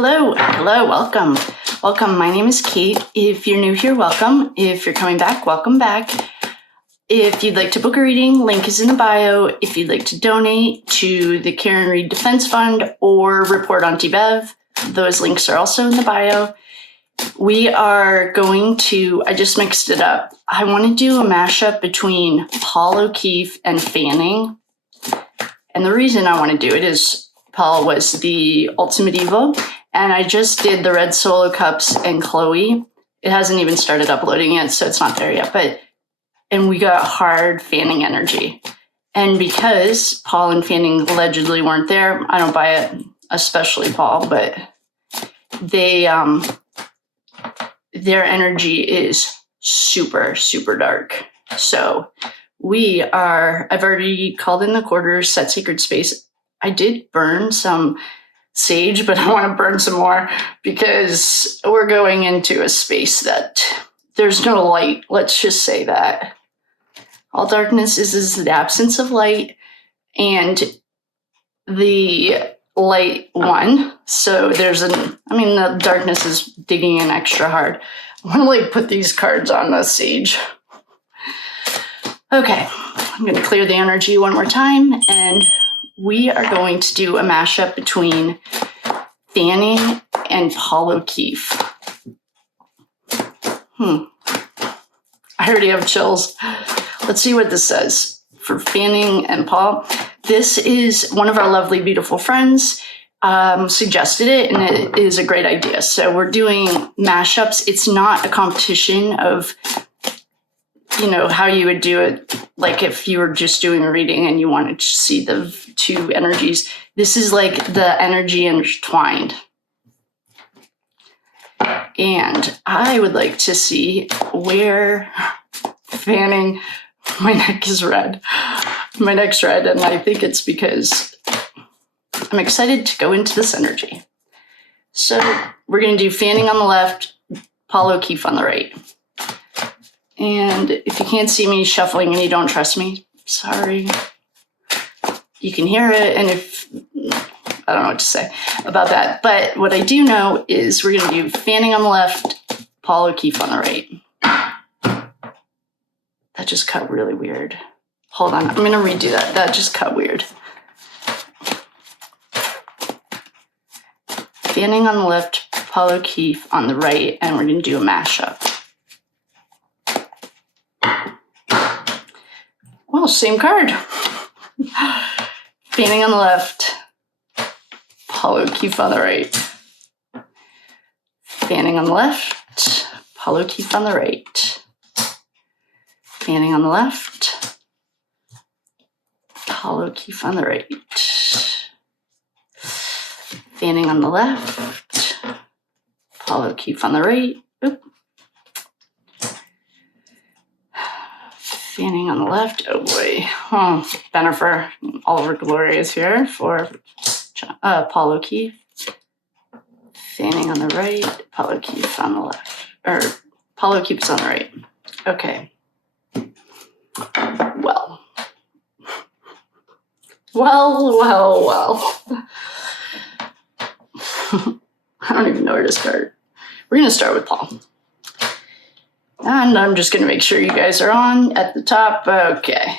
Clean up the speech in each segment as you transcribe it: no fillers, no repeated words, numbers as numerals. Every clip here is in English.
Hello, welcome. Welcome, my name is Kate. If you're new here, welcome. If you're coming back, welcome back. If you'd like to book a reading, link is in the bio. If you'd like to donate to the Karen Reed Defense Fund or report on T-Bev, those links are also in the bio. We are going to, I just mixed it up. I want to do a mashup between Paul O'Keefe and Fanning. And the reason I want to do it is Paul was the ultimate evil, and I just did the Red Solo Cups and Chloe. It hasn't even started uploading yet, so it's not there yet. And we got hard Fanning energy. And because Paul and Fanning allegedly weren't there, I don't buy it, especially Paul, but their energy is super, super dark. So I've already called in the quarters, set sacred space. I did burn some sage, but I want to burn some more because we're going into a space that there's no light. Let's just say that. All darkness is the absence of light, and the light won. So the darkness is digging in extra hard. I want to put these cards on the sage. Okay, I'm going to clear the energy one more time, and we are going to do a mashup between Fanning and Paul O'Keefe. I already have chills. Let's see what this says for Fanning and Paul. This is one of our lovely, beautiful friends suggested it, and it is a great idea. So we're doing mashups. It's not a competition of, how you would do it, like if you were just doing a reading and you wanted to see the two energies. This is like the energy intertwined. And I would like to see where Fanning, my neck is red. My neck's red, and I think it's because I'm excited to go into this energy. So we're going to do Fanning on the left, Paul O'Keefe on the right. And if you can't see me shuffling and you don't trust me, sorry. You can hear it, and I don't know what to say about that. But what I do know is we're going to do Fanning on the left, Paul O'Keefe on the right. That just cut really weird. Hold on, I'm going to redo that. That just cut weird. Fanning on the left, Paul O'Keefe on the right, and we're going to do a mashup. Well, same card. Fanning on the left, Paul O'Keefe on the right. Fanning on the left, Paul O'Keefe on the right. Fanning on the left, Paul O'Keefe on the right. Fanning on the left, Paul O'Keefe on the right. Oop. Fanning on the left. Oh boy. Bennifer, Oliver Glory is here for Paul O'Keefe. Fanning on the right, Paul O'Keefe on the left. Or Paul O'Keefe's on the right. Okay. Well. I don't even know where to start. We're going to start with Paul. And I'm just going to make sure you guys are on at the top. Okay.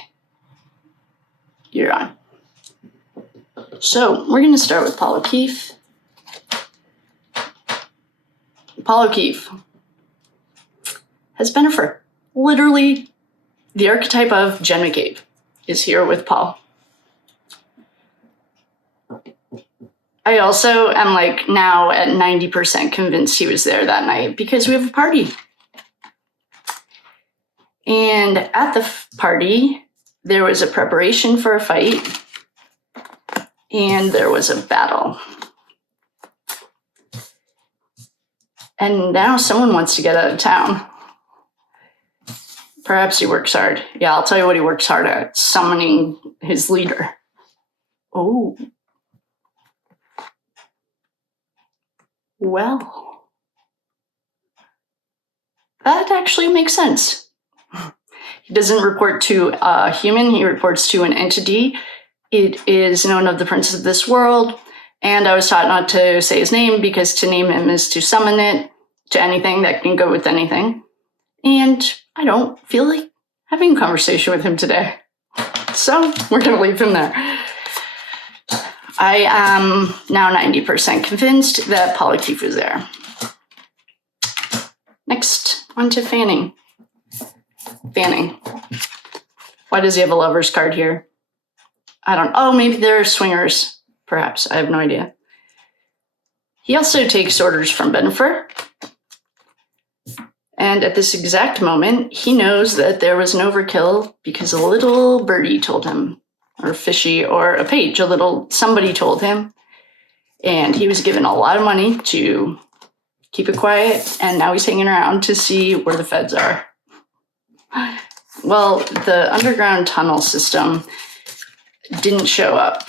You're on. So we're going to start with Paul O'Keefe. Paul O'Keefe has Bennifer. Literally, the archetype of Jen McCabe is here with Paul. I also am now at 90% convinced he was there that night because we have a party. And at the party, there was a preparation for a fight, and there was a battle. And now someone wants to get out of town. Perhaps he works hard. Yeah, I'll tell you what he works hard at, summoning his leader. Oh. Well, that actually makes sense. He doesn't report to a human, he reports to an entity. It is known of the prince of this world. And I was taught not to say his name because to name him is to summon it to anything that can go with anything. And I don't feel like having a conversation with him today. So we're going to leave him there. I am now 90% convinced that Paul O'Keefe was there. Next, on to Fanning. Fanning. Why does he have a lover's card here? Oh, maybe they're swingers, perhaps. I have no idea. He also takes orders from Bennifer. And at this exact moment, he knows that there was an overkill because a little birdie told him, or fishy, or a page, somebody told him. And he was given a lot of money to keep it quiet, and now he's hanging around to see where the feds are. Well, the underground tunnel system didn't show up.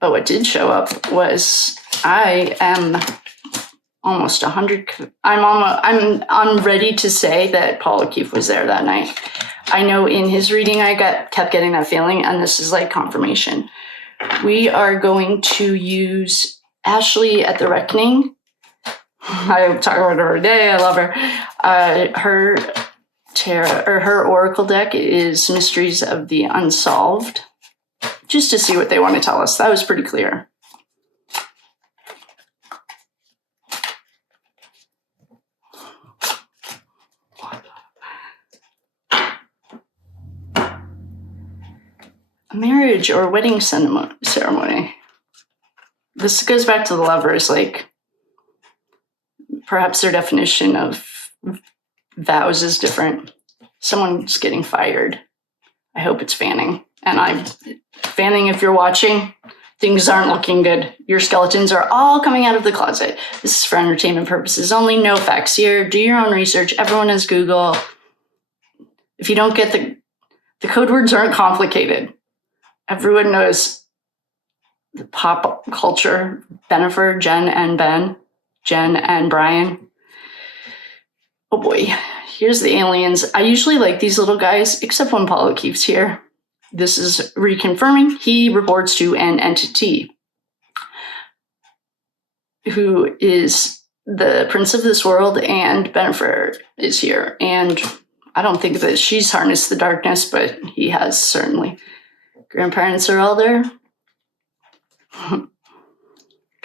But what did show up was I am almost 100. I'm ready to say that Paul O'Keefe was there that night. I know in his reading I kept getting that feeling, and this is like confirmation. We are going to use Ashley at the Reckoning. I talk about her every day. I love her. Her tarot or her oracle deck is Mysteries of the Unsolved. Just to see what they want to tell us. That was pretty clear. A marriage or wedding ceremony. This goes back to the lovers, like perhaps their definition of vows is different. Someone's getting fired. I hope it's Fanning. And Fanning, if you're watching, things aren't looking good. Your skeletons are all coming out of the closet. This is for entertainment purposes only. No facts here. Do your own research. Everyone has Google. If you don't get the code words aren't complicated. Everyone knows the pop culture. Bennifer, Jen and Ben. Jen and Brian. Oh boy. Here's the aliens. I usually like these little guys, except when Paul O'Keefe's here. This is reconfirming. He reports to an entity who is the prince of this world, and Bennifer is here. And I don't think that she's harnessed the darkness, but he has certainly. Grandparents are all there. Could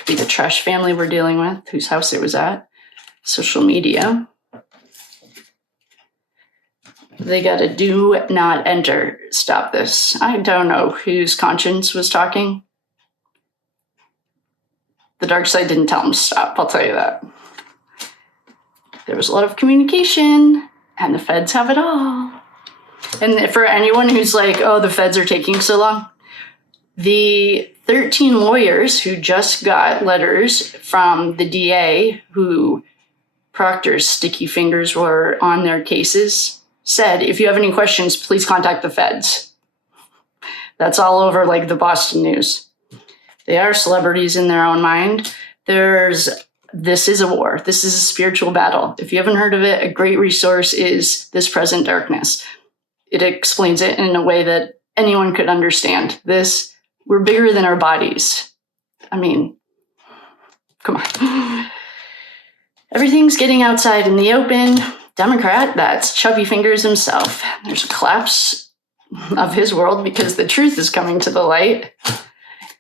be the trash family we're dealing with, whose house it was at. Social media. They got a do not enter. Stop this. I don't know whose conscience was talking. The dark side didn't tell him to stop, I'll tell you that. There was a lot of communication, and the feds have it all. And for anyone who's like, oh, the feds are taking so long, the 13 lawyers who just got letters from the DA who Proctor's sticky fingers were on their cases said, if you have any questions, please contact the feds. That's all over like the Boston News. They are celebrities in their own mind. This is a war. This is a spiritual battle. If you haven't heard of it, a great resource is This Present Darkness. It explains it in a way that anyone could understand. We're bigger than our bodies. I mean, come on. Everything's getting outside in the open. Democrat, that's Chubby Fingers himself. There's a collapse of his world because the truth is coming to the light.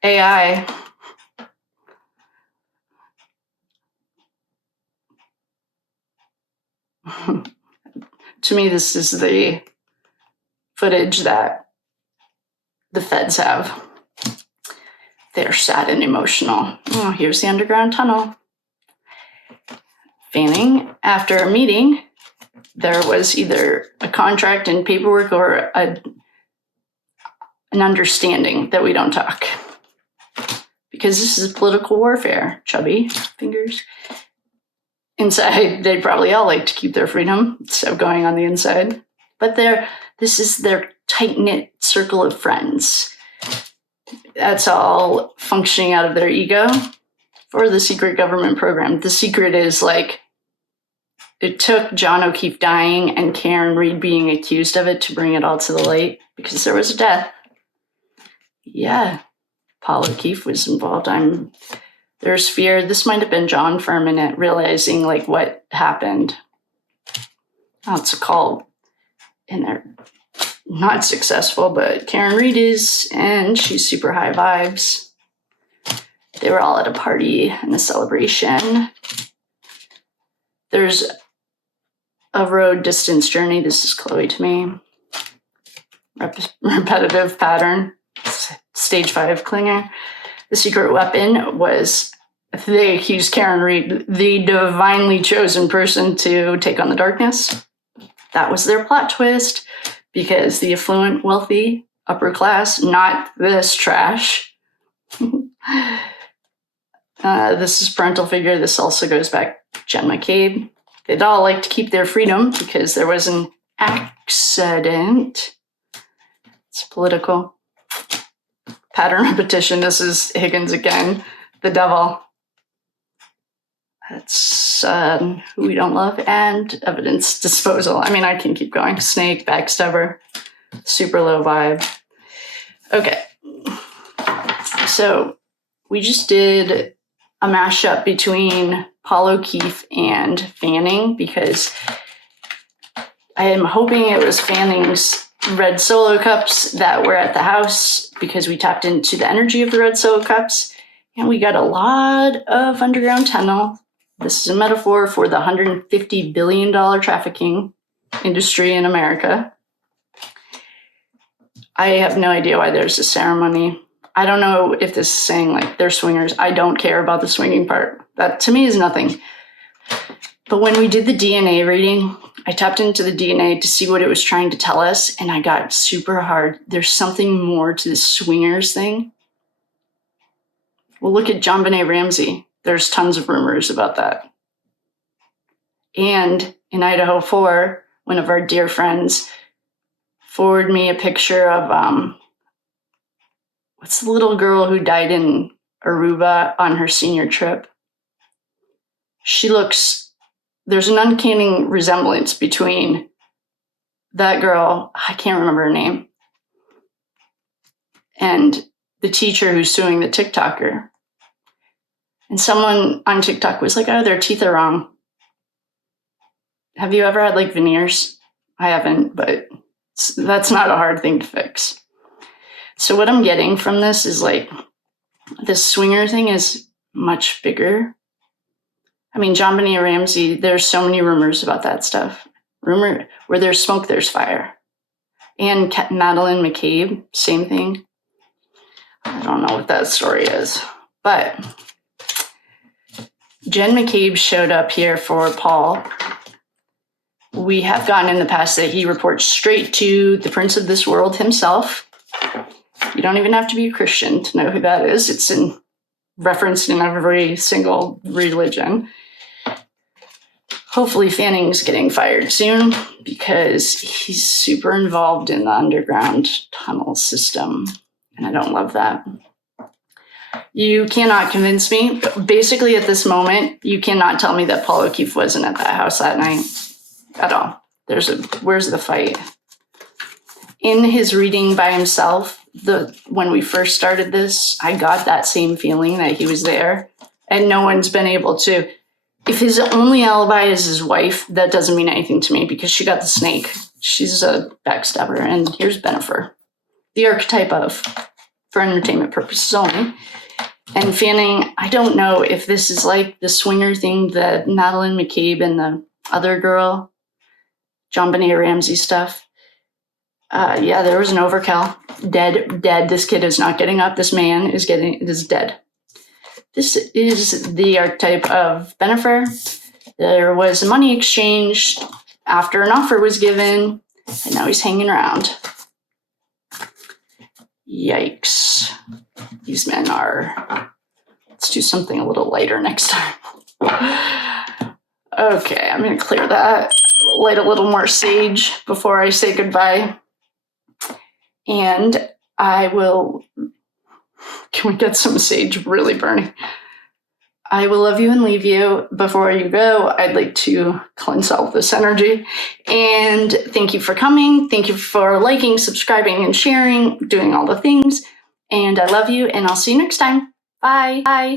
AI. To me, this is the footage that the feds have. They're sad and emotional. Oh, here's the underground tunnel. Fanning, after a meeting, there was either a contract and paperwork or an understanding that we don't talk. Because this is political warfare, Chubby Fingers. Inside, they'd probably all like to keep their freedom, so going on the inside. But this is their tight-knit circle of friends. That's all functioning out of their ego for the secret government program. The secret is like, it took John O'Keefe dying and Karen Reed being accused of it to bring it all to the light because there was a death. Yeah. Paul O'Keefe was involved. There's fear. This might have been John for a minute, realizing like what happened. It's a call, and they're not successful, but Karen Reed is, and she's super high vibes. They were all at a party and a celebration. There's a road distance journey. This is Chloe to me. Repetitive pattern. Stage 5 clinger. The secret weapon was, they accused Karen Reed, the divinely chosen person to take on the darkness. That was their plot twist, because the affluent, wealthy, upper class, not this trash. This is parental figure. This also goes back to JENN McCabe. They'd all like to keep their freedom because there was an accident. It's political. Pattern repetition. This is Higgins again. The devil. That's who we don't love. And evidence disposal. I mean, I can keep going. Snake, backstabber. Super low vibe. Okay. So we just did a mashup between Paul O'Keefe and Fanning, because I am hoping it was Fanning's red solo cups that were at the house, because we tapped into the energy of the red solo cups, and we got a lot of underground tunnel. This is a metaphor for the $150 billion trafficking industry in America. I have no idea why there's a ceremony. I don't know if this is saying like they're swingers. I don't care about the swinging part. That to me is nothing. But when we did the DNA reading, I tapped into the DNA to see what it was trying to tell us, and I got super hard. There's something more to this swingers thing. Well, look at JonBenet Ramsey. There's tons of rumors about that. And in Idaho 4, one of our dear friends forwarded me a picture of what's the little girl who died in Aruba on her senior trip? There's an uncanny resemblance between that girl, I can't remember her name, and the teacher who's suing the TikToker. And someone on TikTok was like, oh, their teeth are wrong. Have you ever had like veneers? I haven't, but that's not a hard thing to fix. So what I'm getting from this is like, this swinger thing is much bigger. I mean, JonBenet Ramsey, there's so many rumors about that stuff. Rumor, where there's smoke, there's fire. And Natalie McCabe, same thing. I don't know what that story is. But JENN McCabe showed up here for Paul. We have gotten in the past that he reports straight to the Prince of this world himself. You don't even have to be a Christian to know who that is. It's referenced in every single religion. Hopefully Fanning's getting fired soon, because he's super involved in the underground tunnel system, and I don't love that. You cannot convince me. Basically, at this moment, you cannot tell me that Paul O'Keefe wasn't at that house that night at all. Where's the fight? In his reading by himself, when we first started this, I got that same feeling that he was there, and no one's been able to. If his only alibi is his wife, that doesn't mean anything to me, because she got the snake. She's a backstabber, and here's Bennifer, the archetype of, for entertainment purposes only. And Fanning, I don't know if this is like the swinger thing that Natalie McCabe and the other girl, JonBenet Ramsey stuff. Yeah, there was an overkill. Dead. This kid is not getting up. This man is dead. This is the archetype of Bennifer. There was money exchanged after an offer was given, and now he's hanging around. Yikes. These men are... Let's do something a little lighter next time. Okay, I'm going to clear that. Light a little more sage before I say goodbye. And I will... Can we get some sage really burning? I will love you and leave you. Before you go, I'd like to cleanse all this energy. And thank you for coming. Thank you for liking, subscribing, and sharing, doing all the things. And I love you, and I'll see you next time. Bye. Bye.